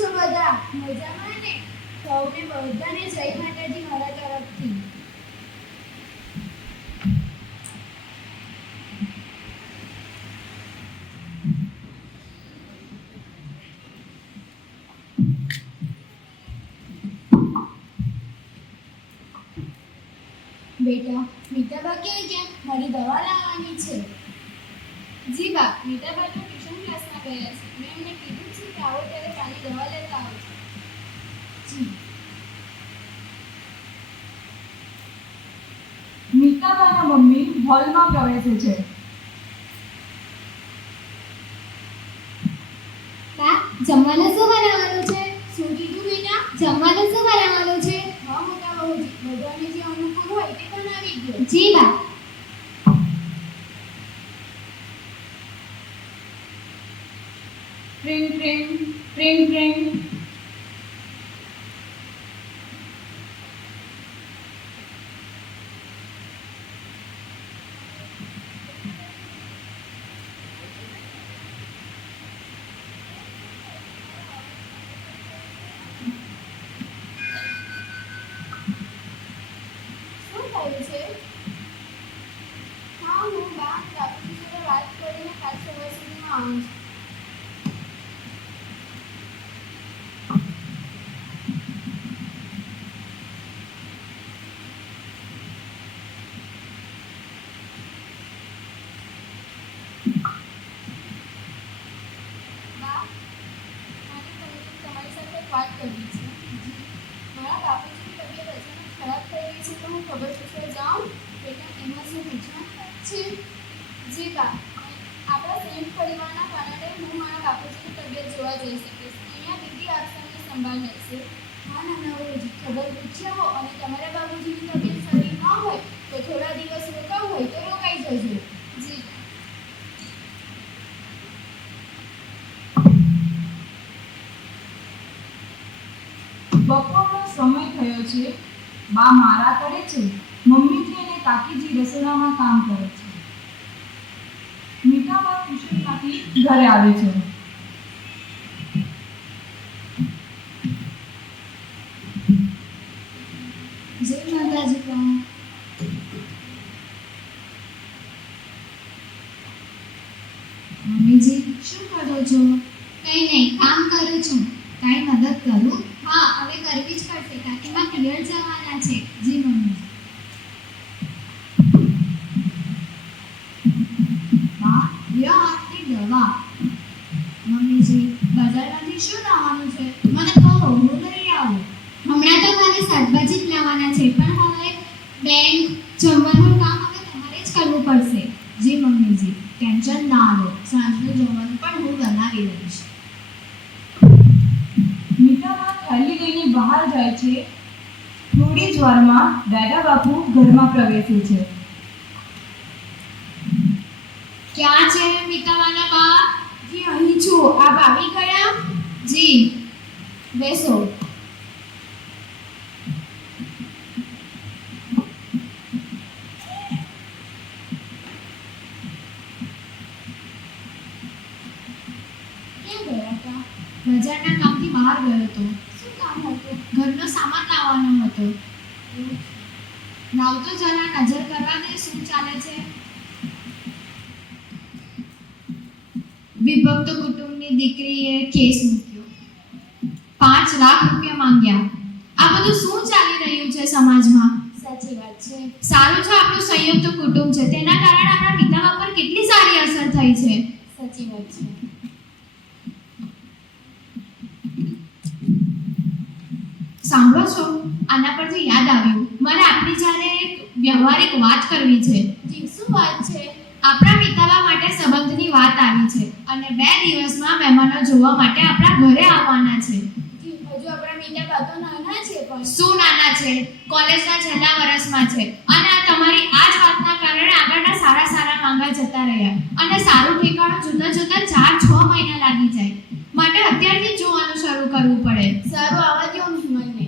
છો બધા? મજામાં ને? સૌને બધાને જય માતાજી મારા તરફથી. બેટા, મીતાબા ક્યાં ગયા? મારી દવા લાવવાની છે. જી બા, મીતાબા તો ટ્યુશન ક્લાસમાં ગયા છે. મેં એમને કીધું છે કે આવો ત્યારે પાણી દવા લેતા આવજો. જી. મીતાબાના મમ્મી હોલમાં પ્રવેશે છે. બા, જમવાનું શું બનાવવાનું છે? શું કીધું બેટા? જમવાનું શું બનાવવાનું છે? હા મોટા બહુજી, બધાને જે અનુકૂળ હોય તે બનાવી દો. જી બા. ટ્રિંગ ટ્રિંગ ટ્રિંગ ટ્રિંગ. શું થયું છે? હા, હું બા બાપુજી જોડે વાત કરીને કાલ સવાર સુધીમાં આવું છું. બા, મારે તમારી સાથે એક વાત કરવી છે. મારા બાપુજીની તબિયત અચાનક ખરાબ થઈ ગઈ છે, તો હું ખબર પૂછવા જાઉં? બેટા, એમાં શું પૂછવાનું છે? જી બા, આપણા સંયુક્ત પરિવારના કારણે હું મારા બાપુજીની તબિયત જોવા જઈ શકીશ. અહીંયા દીદી આપસાને સંભાળ લેશે. હા નાના બાબુજી, ખબર પૂછી આવો, અને તમારા બાપુજીની તબિયત સારી ન હોય તો થોડા દિવસ રોકાવું હોય તો રોકાઈ જજો. જી. બપોરનો સમય થયો છે. બા મારા કરે છે. મમ્મીજી અને કાકીજી રસોડામાં કામ કરે છે. મીઠાબા ટ્યુશનમાંથી ઘરે આવે છે. જય માતાજી બા. મમ્મીજી, શું કરો છો? કંઈ નહીં, કામ કરું છું. કાંઈ મદદ કરું? હા, હવે કરવી જ પડશે. કાકીમાં પિયર જવાના છે. જી મમ્મી. બા, લ્યો આપની દવા. મમ્મીજી, બજારમાંથી શું લાવવાનું છે? મને કહો, હું લઈ આવું. હમણાં તો મારે શાકભાજી જ લાવવાના છે, પણ હવે બેંક જમવાનું કામ હવે તમારે જ કરવું પડશે. જી મમ્મીજી, ટેન્શન ના લો, સાંજનું જમવાનું પણ હું બનાવી લઈશ. મીઠાબા થેલી લઈને બહાર જાય છે. થોડી જ વારમાં દાદા બાપુ ઘરમાં પ્રવેશે છે. ક્યાં છે મીતાવાના બા? જી અહીં છું. આપ આવી ગયા? જી, બેસો. ક્યાં ગયા હતા? બજારના કામથી બહાર ગયો હતો. શું કામ હતું? ઘરનો સામાન લાવવાનો હતો. લાવતો જરા નજર કરવા દે શું ચાલે છે. વિભક્ત કુટુંબની દીકરીએ કેસ મૂક્યો. 5 લાખ રૂપિયા માંગ્યા. આ બધું શું ચાલી રહ્યું છે સમાજમાં? સાચી વાત છે. સારું છે આપણું સંયુક્ત કુટુંબ છે, તેના કારણે આપણા પિતા પર કેટલી સારી અસર થઈ છે. સાચી વાત છે. સાંભળો છો? આના પરથી યાદ આવ્યું, મને આપની સાથે એક વ્યવહારિક વાત કરવી છે. જી, શું વાત છે? આપણા પિતાબા માટે સંબંધની વાત આવી છે અને 2 દિવસમાં મહેમાનો જોવા માટે આપણા ઘરે આવવાના છે. જી, હજુ આપણા મીઠાબા તો નાના છે. પણ શું નાના છે? કોલેજના છેલ્લા વર્ષમાં છે, અને આ તમારી આ જ વાતના કારણે આગળના સારા માંગા જતા રહ્યા, અને સારું ઠેકાણું જોતા 4-6 મહિના લાગી જાય. માટે અત્યારથી જ જોવાનું શરૂ કરવું પડે. સારું, આવા દો મહેમાનને.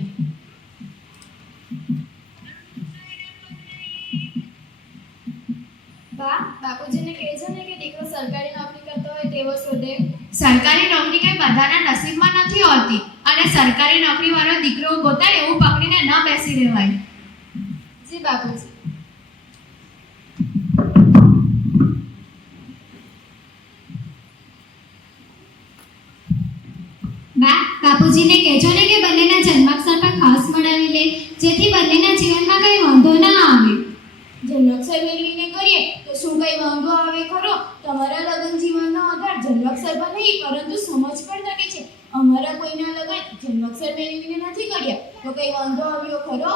બા, બાપુજીને કહેજો ને કે દીકરો સરકારી નોકરી કરતો હોય તેવો શોધે. સરકારી નોકરી કઈ બધાના નસીબમાં નથી હોતી. અને સરકારી નોકરીવાળો દીકરો ગોતાય એવું પકડીને ન બેસી રહેવાય. જી બાપુજી. બા, બાપુજીને કહેજો ને કે બંનેના જન્માક્ષર પર ખાસ મળાવી લે, જેથી બંનેના જીવનમાં કંઈ વાંધો ના આવે. જન્માક્ષર મેળવીને કરીએ તો શું કઈ વાંધો આવે ખરો? તમારા લગ્ન જીવનનો આધાર જન્માક્ષર પર નહીં પરંતુ સમજ પર ટકે છે. અમારા કોઈના લગ્ન જન્માક્ષર મેળવીને નથી કર્યા તો કઈ વાંધો આવ્યો ખરો?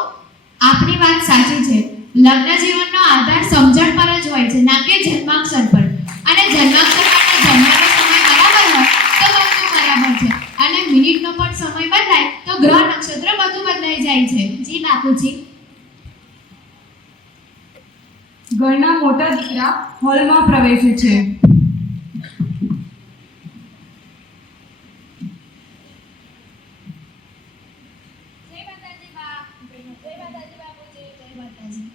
આપની વાત સાચી છે. લગ્ન જીવનનો આધાર સમજણ પર જ હોય છે, ના કે જન્માક્ષર પર. અને જન્માક્ષર માટે જન્મનો સમય બરાબર હોય તો બધું બરાબર છે, અને મિનિટનો પણ સમય બદલાય તો ગ્રહ નક્ષત્ર બધું બદલાઈ જાય છે. જી બાપુજી. ઘરના મોટા દીકરા હોલમાં પ્રવેશે છે. જય માતાજી બા. જય માતાજી બાપુજી. જય માતાજી.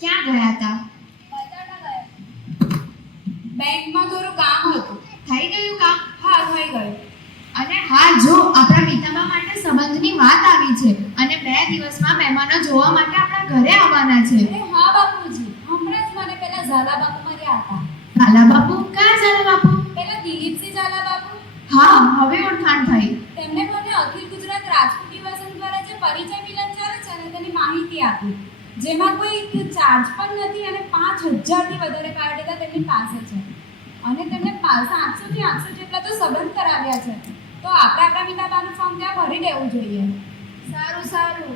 ક્યાં ગયા હતા? બેંકમાં થોડું કામ હતું. થઈ ગયું કામ? હા, થઈ ગયું. અને હા, જો આપણા પિતાબા માટે સંબંધની વાત આવી છે અને 2 દિવસમાં મહેમાનો જોવા માટે આપણા ઘરે આવવાના છે. અરે હા બાપુજી, હમણાં જ મને પેલા ઝાલા બાપુ મળ્યા હતા. ઝાલા બાપુ? કયા ઝાલા બાપુ? પેલા દિલીપસિંહ ઝાલા બાપુ. હા, હવે ઓળખાણ થઈ. તેમણે મને અખિલ ગુજરાત રાજપૂત યુવા દ્વારા જે પરિચય મિલન ચાલે છે ને તેની માહિતી આપી, જેમાં કોઈ ચાર્જ પણ નથી અને 5000 થી વધારે બાયોડેટા તેમની પાસે છે અને તેમને 700 થી 800 જેટલા તો સંબંધ કરાવ્યા છે. તો આપણા મીનાબાનું ફોર્મ ત્યાં ભરી દેવું જોઈએ. સારું સારું.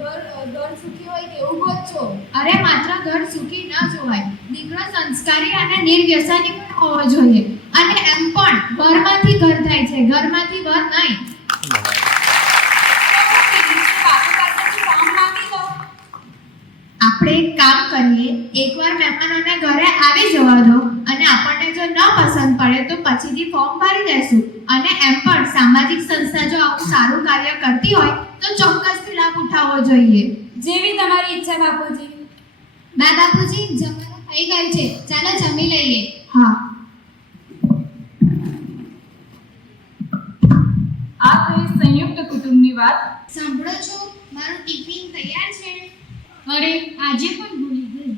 ઘર સુખી હોય તેવું ગોતજો. અરે માત્ર ઘર સુખી ન જોવાય, દીકરો સંસ્કારી અને નિર્વ્યસની પણ હોવો જોઈએ. અને એમ પણ ઘરમાંથી ઘર થાય છે, ઘરમાંથી ઘર નહીં. આપણે એક કામ કરીએ, એકવાર મહેમાનોને ઘરે આવી જવા દો અને આપણને જો ન પસંદ પડે તો પછીથી ફોર્મ ભરી દેશું. અને એમ પણ સામાજિક સંસ્થા જો આવું સારું કાર્ય કરતી હોય તો ચોક્કસથી લાભ ઉઠાવવો જોઈએ. જેવી તમારી ઈચ્છા બાપુજી. બા બાપુજી, જમવાનું થઈ ગયું છે, ચાલો જમી લઈએ. હા. આ થઈ સંયુક્ત કુટુંબની વાત. સાંભળો છો, મારું ટિફિન તૈયાર છે. અરે, આજે પણ ભૂલી ગઈ.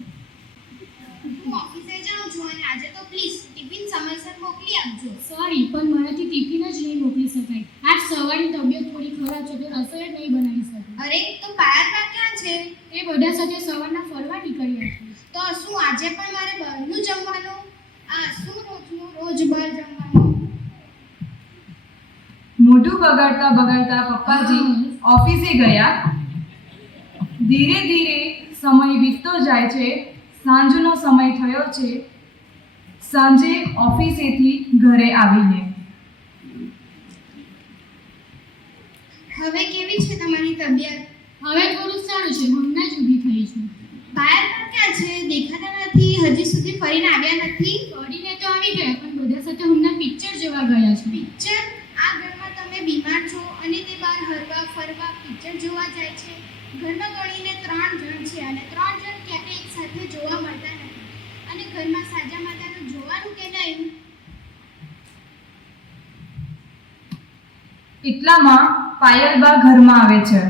હું ઓફિસે જાઉં છું અને આજે તો પ્લીઝ ટિફિન સમયસર મોકલી આપજો. સોરી, પણ મારાથી ટિફિન જ નહીં મોકલી શકાય. આજ સવારની તબિયત થોડી ખરાબ છે તો રસોઈ જ નહીં બનાવી શકું. અરે, તો પાયલબા ક્યાં છે? એ બધા સાથે સવારના ફરવા નીકળ્યા છે. તો શું આજે પણ મારે બહારનું જમવાનું? આ શું રોજનું રોજ બહાર જમવાનું? મોઢું બગાડતા બગાડતા પપ્પાજી ઓફિસે ગયા. ધીરે ધીરે સમય વીતતો જાય છે. સાંજનો સમય થયો છે. સાંજે ઓફિસેથી ઘરે આવીને હવે કેવી છે તમારી તબિયત? હવે થોડું સારું છે, હમણાં જ ઊભી થઈ છું. પાયલબા ક્યાં છે? દેખાતા નથી, હજી સુધી ફરીને આવ્યા નથી. ફરીને તો આવી ગયા પણ બધા સાથે હમણાં પિક્ચર જોવા ગયા છે. પિક્ચર? આ ઘરમાં તમે બીમાર છો અને તે બહાર હરવા ફરવા પિક્ચર જોવા જાય છે. ઘરમાં ગણીને 3 જણ છે અને 3 જણ ક્યારે એક સાથે જોવા મળતા નથી. અને ઘરમાં સાજા માતાનું જોવાનું કે નહીં? એટલામાં પાયલબા ઘરમાં આવે છે.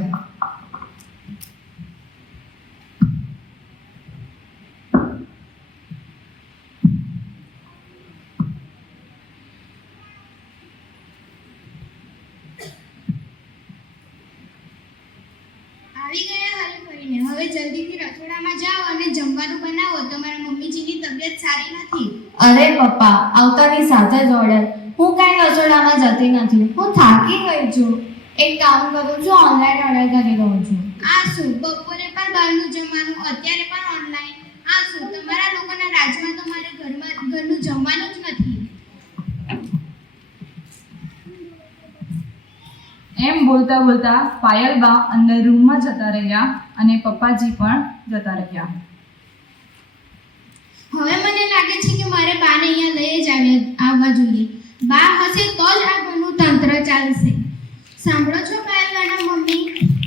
આવી ગયા હરી ફરીને. હવે જલ્દીથી રસોડામાં જાઓ અને જમવાનું બનાવો. તમારા મમ્મીજીની તબિયત સારી નથી. અરે પપ્પા, આવતાની સાથે જ ઓર્ડર. હું કાંઈ રસોડામાં જતી નથી, હું થાકી ગઈ છું. એક કામ કરું છું, ઓનલાઈન ઓર્ડર કરી દઉં છું. આ શું, બપોરે પણ બહારનું જમવાનું, અત્યારે પણ ઓનલાઈન? આ શું, તમારા લોકોના રાજમાં તો મારે ઘરનું જમવાનું જ નથી. એમ બોલતા બોલતા પાયલબા અંદર રૂમમાં જતા રહ્યા અને પપ્પાજી પણ જતા રહ્યા. હવે મને લાગે છે કે મારે બાને અહીંયા લઈ જ આવવા જોઈએ. બા હશે તો જ આ ઘરનું તંત્ર ચાલશે. સાંભળો છો પાયલબાના મમ્મી,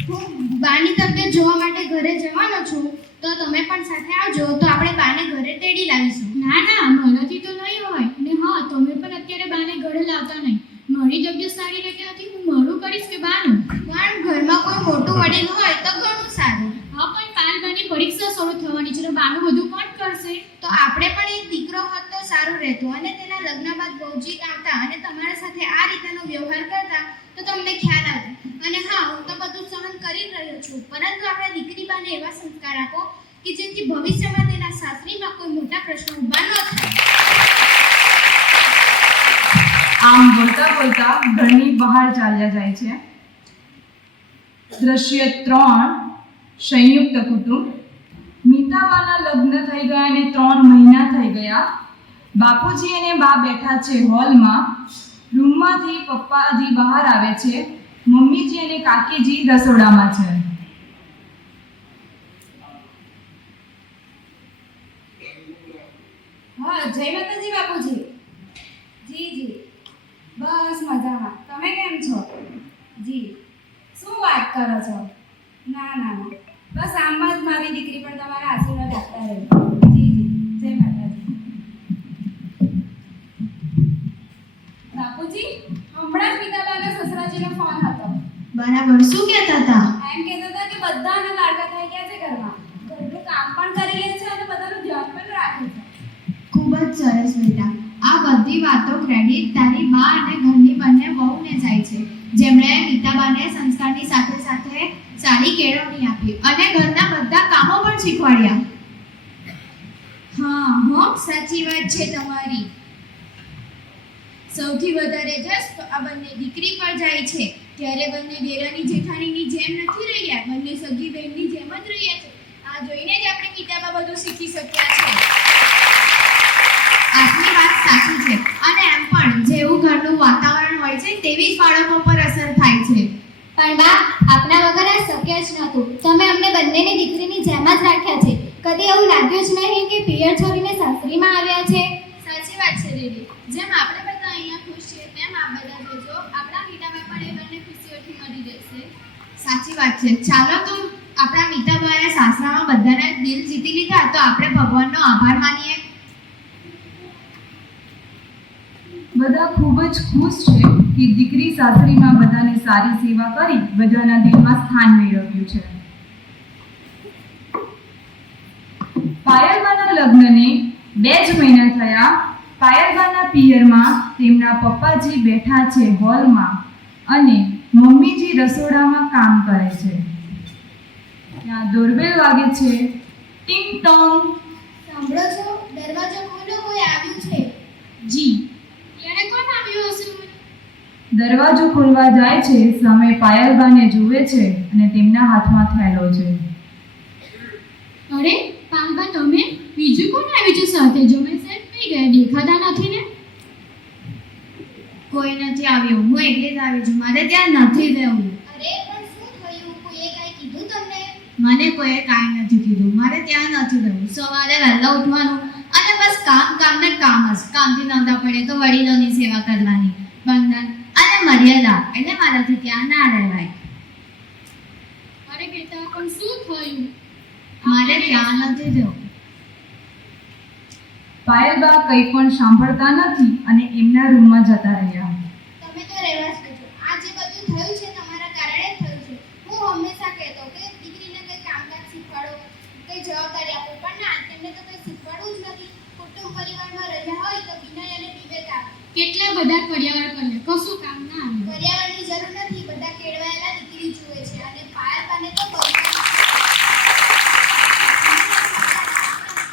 હું બાની તબિયત જોવા માટે ઘરે જવાનો છું, તો તમે તમે પણ સાથે આવજો તો આપણે બાને ઘરે તેડી લાવીશું. ના ના, મારાથી તો નહીં હોય. અને હા, તમે પણ અત્યારે બાને ઘરે લાવતા નહીં. મારી તબિયત સારી રહેતી નથી, હું મારું કરીશ કે બાનું? પણ ઘરમાં કોઈ મોટું વડીલ હોય તો ઘણું સારું. હા, પણ પાલબાની પરીક્ષા શરૂ થવાની છે તો બાનું બધું કોણ કરશે? તો આપણે પણ એક દીકરો હોત તો સારું રહેતું અને તેના લગ્ન બાદ બહુજી આવતા અને તમારા સાથે આ રીતનો વ્યવહાર કરતા તો તમને ખ્યાલ આવતો. અને હા, હું તો બધું સહન કરી રહ્યો છું, પરંતુ આપણા દીકરી બાને એવા સંસ્કાર આપો કે જેથી ભવિષ્યમાં તેના સાસરીમાં કોઈ મોટા પ્રશ્નો ઊભા ન થાય. આમ બોલતા બોલતા ઘરની બહાર ચાલ્યા જાય છે. દ્રશ્ય 3, સંયુક્ત કુટુંબ. મીતાબાના લગ્ન થઈ ગયા અને 3 મહિના થઈ ગયા. બાપુજી અને બા બેઠા છે હોલમાં. રૂમમાંથી પપ્પાજી બહાર આવે છે. મમ્મીજી અને કાકીજી રસોડામાં છે. હા, જય માતાજી બાપુજી. જી જી, બસ મજામાં. તમે કેમ છો? જી, શું વાત કરો છો? ના ના ના, બસ આમ જ મારી દીકરી પણ તમારા આશીર્વાદ આપતા રહે. જી જી, જય માતાજી. બાપુજી, હમણાં જ મીતાબાના સસરાજીનો ફોન હતો. બરાબર, શું કહેતા હતા? એમ કહેતા હતા કે બધાના લાડકા થઈ ગયા છે ઘરમાં. ઘરનું કામ પણ કરી લે છે અને બધાનું ધ્યાન પણ રાખે છે. ખૂબ જ સરસ બેટા. આ બધી વાતો ક્રેડિટ તારી બા અને ઘરની બંને વહુને જાય છે, જેમણે મીતાબાને સંસ્કારની સાથે સાથે સારી કેળવણી આપી અને ઘરના બધા કામો પણ શીખવાડ્યા. હા હો, સાચી વાત છે તમારી. સૌથી વધારે જશ તો આ બંને દીકરી પર જાય છે. ત્યારે બંને દેરાની જેઠાણીની જેમ નથી રહ્યા, બંને સગી બહેનની જેમ જ રહ્યા છે. આ જોઈને જ આપણે મીતાબા બધું શીખી શક્યા છે. આટલી વાત સાચી છે. અને એમ પણ જેવું ઘરનું વાતાવરણ હોય છે તેવી જ બાળકો પર અસર થાય છે. પણ બા, આપણા વગર આ શક્ય જ નહોતું. તમે અમને બંનેની દીકરીની જેમ જ રાખ્યા છે. કદી એવું લાગ્યું જ નહીં કે પિયર છોડીને સાસરીમાં આવ્યા છે? સાચી વાત છે દીદી. જેમ આપણે બધા અહીંયા ખુશ છીએ તેમ આપ બધા જોજો આપણા મીઠાબા પણ એ બંને ખુશીઓથી મળી જશે. સાચી વાત છે. ચાલો તો આપણા મીઠાબાએ સાસરામાં બધાના દિલ જીતી લીધા તો આપણે ભગવાનનો આભાર માનીએ. બધા ખૂબ જ ખુશ છે કે દીકરી સાસરીમાં બધાને સારી સેવા કરી બધાના દિલમાં સ્થાન મેળવ્યું છે. પાયલબાના લગ્નને 2 જ મહિના થયા. પાયલબાના પિયરમાં તેમના પપ્પાજી બેઠા છે હોલમાં અને મમ્મીજી રસોડામાં કામ કરે છે. ત્યાં ડોરબેલ વાગે છે. ટિંગ ટોંગ. સાંભળો છો? દરવાજો ખોલો, કોઈ આવ્યું છે. જી, ત્યારે કોણ આવ્યું હશે? દરવાજો ખોલવા જાય છે. સામે પાયલબાને જુએ છે અને તેમના હાથમાં થેલો છે. અરે પાલબા, તમે? બીજું કોણ આવ્યું છે સાથે? જો મેં સેટ થઈ ગયા, દેખાતા નથી ને? કોઈ નથી આવ્યું, હું એકલી જ આવી છું. મારે ત્યાં નથી રહેવું. અરે પણ શું થયું? કોઈએ કાંઈ કીધું તમને? મને કોઈએ કાંઈ નથી કીધું. મારે ત્યાં નથી રહેવું. સવારે વહેલા ઉઠવાનું અને બસ કામ કામ જ. કામથી નહોતા પડે તો વડીલોની સેવા કરવાની. બંધન અને મર્યાદા એટલે મારાથી ત્યાં ના રહેવાય. અરે બેટા, પણ શું થયું? મારે ત્યાં નથી રહેવું. પાયલબા કંઈ પણ સાંભળતા નથી અને એમના રૂમમાં જતા રહ્યા. તમે તો રહેવા જ દેજો. આ જે બધું થયું છે તમારા કારણે જ થયું છે. હું હંમેશા કહેતો કે દીકરીને કંઈ કામકાજ શીખવાડો, કંઈ જવાબદારી આપો, પણ ના, તેમને તો કંઈ શીખવાડવું જ નથી. કુટુંબ પરિવારમાં રહ્યા હોય તો વિનય અને વિવેક આપો. કેટલા બધા કર્યા કશું કામ ના આવ્યું. પર્યાવરણની જરૂર નથી. બધા કેળવાયેલા દીકરી જુએ છે અને પાયલબાને તો બહુ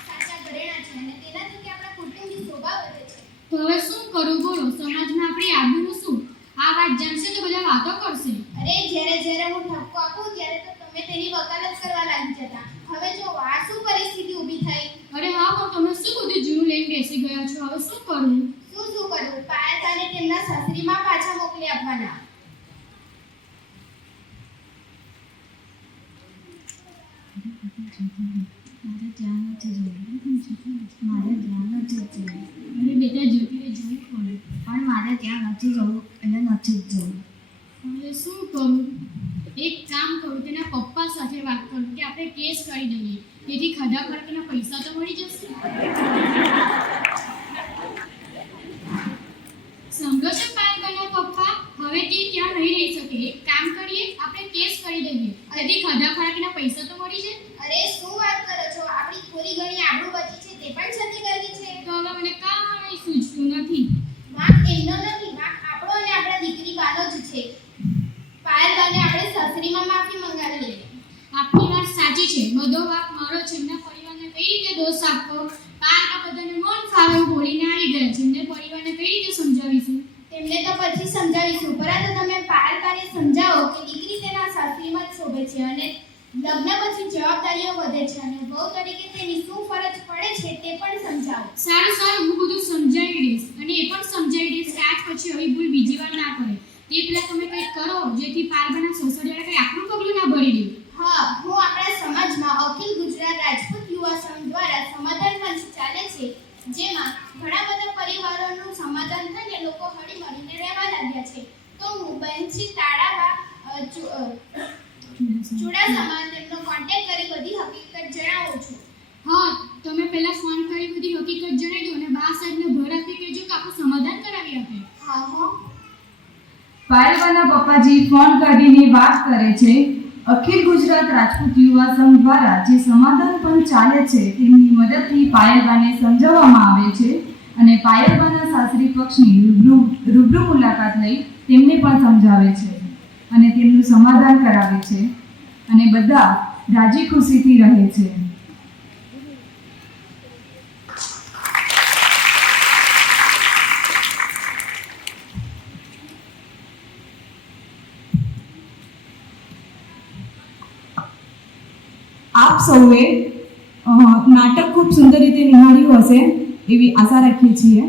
સાચા ઘરેણા છે અને તેનાથી કે આપણા કુટુંબની શોભા વધે છે. તો હવે શું કરું બોલો? સમાજમાં આપણી આબરૂનું શું? આ વાત જાણશે તો બધા વાતો કરશે. અરે જ્યારે હું ઠપકો આપું ત્યારે તો તમે તેની વકાલત કરવા લાગી જતા. હવે જો આ શું પરિસ્થિતિ ઊભી થઈ? અરે હા, પણ તમે શું બધું જૂનું લઈને બેસી ગયા છો? હવે શું કરું? શું કરવું? પાયલબાને તેમના સાસરીમાં પાછા મોકલી આપવાના. અરે બેટા, જ્યોતિને જોઈ પડે. પણ મારે ત્યાં નથી જવું એટલે નથી જ જવું. હવે શું કરું? એક કામ કરું, તેના પપ્પા સાથે વાત કરું કે આપણે કેસ કરી દઈએ. તેથી ખડા ખડકના પૈસા તો મળી જશે. સમજો છો પાયલબાના પપ્પા? હવે તે ત્યાં નહીં રહી શકે. એક કામ કરીએ, આપણે કેસ કરી દઈએ. તેથી ખડા ખડકના પૈસા તો મળી જાય. અરે શું વાત કરો છો? આપણી થોડી ઘણી આબરૂ બચી છે તે પણ છતી કરવી છે. તો હવે મને કાંઈ સૂચતું નથી. વાંક એમનો નથી, વાંક આપણો અને આપણા દીકરી બાનો જ છે. પાયલબાને આપણે સાસરીમાં માફી મંગાવી લઈએ. આપની વાત સાચી છે. બધો વાંક મારો છે. એમના પરિવારને કઈ રીતે દોષ આપવો? પાર્કમાં બધાને મન ફાવે એવું બોલીને આવી ગયા છે. એમને પરિવારને કઈ રીતે સમજાવીશું? તેમને તો પછી સમજાવીશું, પરંતુ તમે પાયલબાને સમજાવો કે દીકરી તેના સાસરીમાં જ શોભે છે અને લગ્ન પછી જવાબદારીઓ વધે છે અને વહુ તરીકે તેની શું ફરજ પડે છે તે પણ સમજાવો. સારું સારું, હું બધું સમજાવી દઈશ. અને એ પણ સમજાવી દઈશ કે આજ પછી આવી ભૂલ બીજી વાર ના કરે. તે પહેલા તમે કંઈક કરો જેથી પાયલબાના સસુરાએ કંઈ આપણું પગલું ના ભરી દે. હા, હું આપણા સમાજમાં અખિલ ગુજરાત રાજપૂત યુવા સંઘ દ્વારા સમાધાન મંચ ચાલે છે, જેમાં ઘણા બધા પરિવારોનું સમાધાન થઈને લોકો હળીમળીને રહેવા લાગ્યા છે. તો હું બહેનજી તાળાવા ચુડાસમા તેમનો કોન્ટેક્ટ કરી બધી હકીકત જણાવું છું. હા, તમે પહેલા ફોન કરી બધી હકીકત જણાવી દો અને બા સાહેબને ભર આપી કહેજો કે આપણું સમાધાન કરાવી આપે. હા હા. પાયલબાના પપ્પાજી ફોન કરીને વાત કરે છે. અખિલ ગુજરાત રાજપૂત યુવા સંઘ દ્વારા જે સમાધાન પણ ચાલે છે તેમની મદદથી પાયલબાને સમજાવવામાં આવે છે અને પાયલબાના સાસરી પક્ષની રૂબરૂ મુલાકાત લઈ તેમને પણ સમજાવે છે અને તેમનું સમાધાન કરાવે છે અને બધા રાજી ખુશીથી રહે છે. આપ સૌએ નાટક ખૂબ સુંદર રીતે નિહાળ્યું હશે એવી આશા રાખીએ છીએ.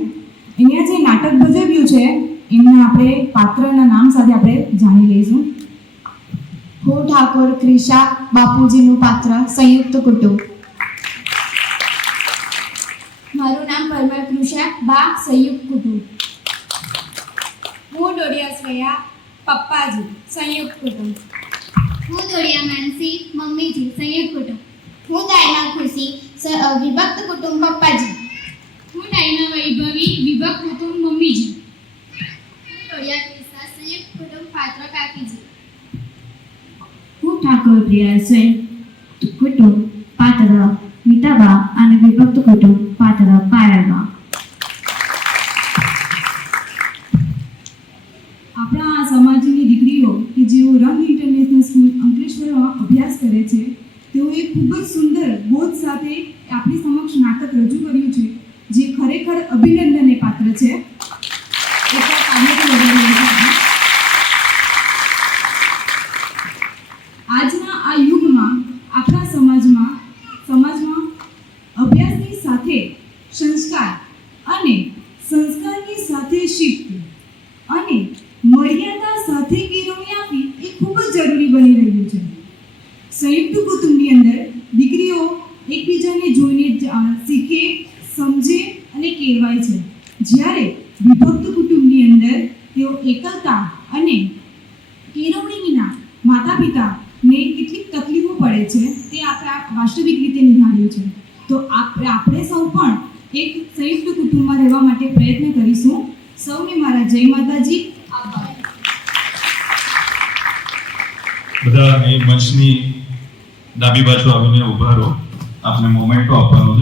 અહીંયા જે નાટક ભજવ્યું છે એમના આપણે પાત્રના નામ સાથે આપણે જાણી લઈશું. હું ઠાકોર ક્રિશા, બાપુજીનું પાત્ર સંયુક્ત કુટુંબ. મારું નામ પરમાર કૃષા, બા સંયુક્ત કુટુંબ. હું ડોડિયા શ્રેયા, પપ્પાજી સંયુક્ત કુટુંબ. હું દોડિયા માનસી, મમ્મીજી સંયુક્ત કુટુંબ. હું દાયના ખુશી, વિભક્ત કુટુંબ પપ્પાજી. હું ડાયના વૈભવી, વિભક્ત કુટુંબ મમ્મીજી. હું દોડિયા ક્રિશા, સંયુક્ત કુટુંબ પાત્ર કાકીજી. હું ઠાકોર પ્રિયા, સંયુક્ત કુટુંબ પાત્ર મિતાબા અને વિભક્ત કુટુંબ પાત્ર પાયલબા. આપણા આ સમાજની દીકરીઓ કે જેઓ રંગ ઇન્ટરનેશનલ સ્કૂલ અંકલેશ્વરમાં અભ્યાસ કરે છે તેઓએ ખૂબ જ સુંદર બોધ સાથે આપણી સમક્ષ નાટક રજૂ કર્યું છે, જે ખરેખર અભિનંદનને પાત્ર છે. એટલા તાળીઓથી વધાવી શકીએ. આજના આ યુગમાં આપણા સમાજમાં અભ્યાસની સાથે સંસ્કાર અને સંસ્કારની સાથે શિસ્ત અને મર્યાદા સાથે કેળવણી આપવી એ ખૂબ જ જરૂરી બની રહ્યું છે. સંયુક્ત કુટુંબની અંદર દીકરીઓ એકબીજાને જોઈને શીખે, સમજે અને કેળવાય છે, જ્યારે વિભક્ત કુટુંબની અંદર તેઓ એકલતા અને કેળવણી વિના માતા પિતાને કેટલીક તકલીફો પડે છે તે આપણે વાસ્તવિક રીતે નિહાળ્યું છે. તો આપણે સૌ પણ એક સંયુક્ત કુટુંબમાં રહેવા માટે પ્રયત્ન કરીશું. સૌને મારા જય માતાજી. બધા એ મંચની ડાબી બાજુ આવીને ઊભા રહો. આપને મોમેન્ટો આપવાનો છે.